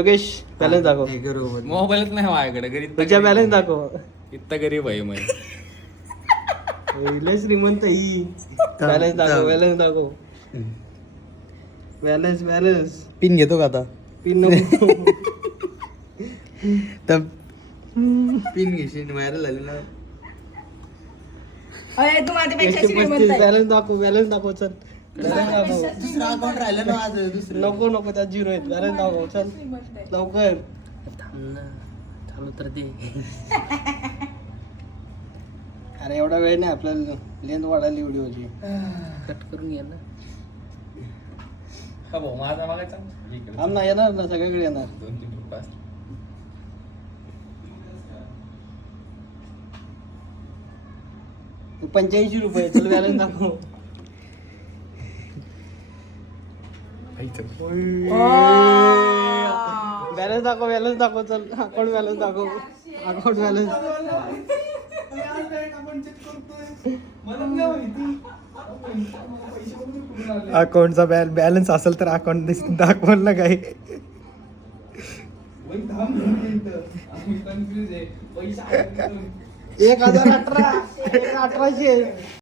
Yogesh balance दाखव. मोबाईलच नाही माझ्याकडे घरी. तुझ्या बॅलन्स दाखव. इतका गरीब आहे मग. लय श्रीमंत ही. बॅलन्स दाखव, बॅलन्स दाखव. बॅलन्स पिन घेतो का आता? पिन नको. तर पिन घेशील व्हायरल झाली ना. तू माझ्यापेक्षा श्रीमंत आहे. बॅलन्स दाखव चल. दुसरा अकाउंट राहिलं ना आज दुसरं. नको त्यात 0 आहेत. बॅलन्स दाखव चल लवकर. चालू तर दे. अरे एवढा वेळ नाही आपल्याला. लेंथ वाढायली व्हिडिओची. कट करून घे ना. हा भाऊ माझा मागायचा. आम ना येणार ना सगळीकडे येणार. 2-3 रुपये. 85 रुपये. चल बॅलन्स दाखव. बॅलन्स दाखव चल. अकाउंट बॅलन्स दाखव. Account balance. अकाउंटचा बॅलन्स असेल तर अकाउंट दाखवल ना काही. 1018. 1800.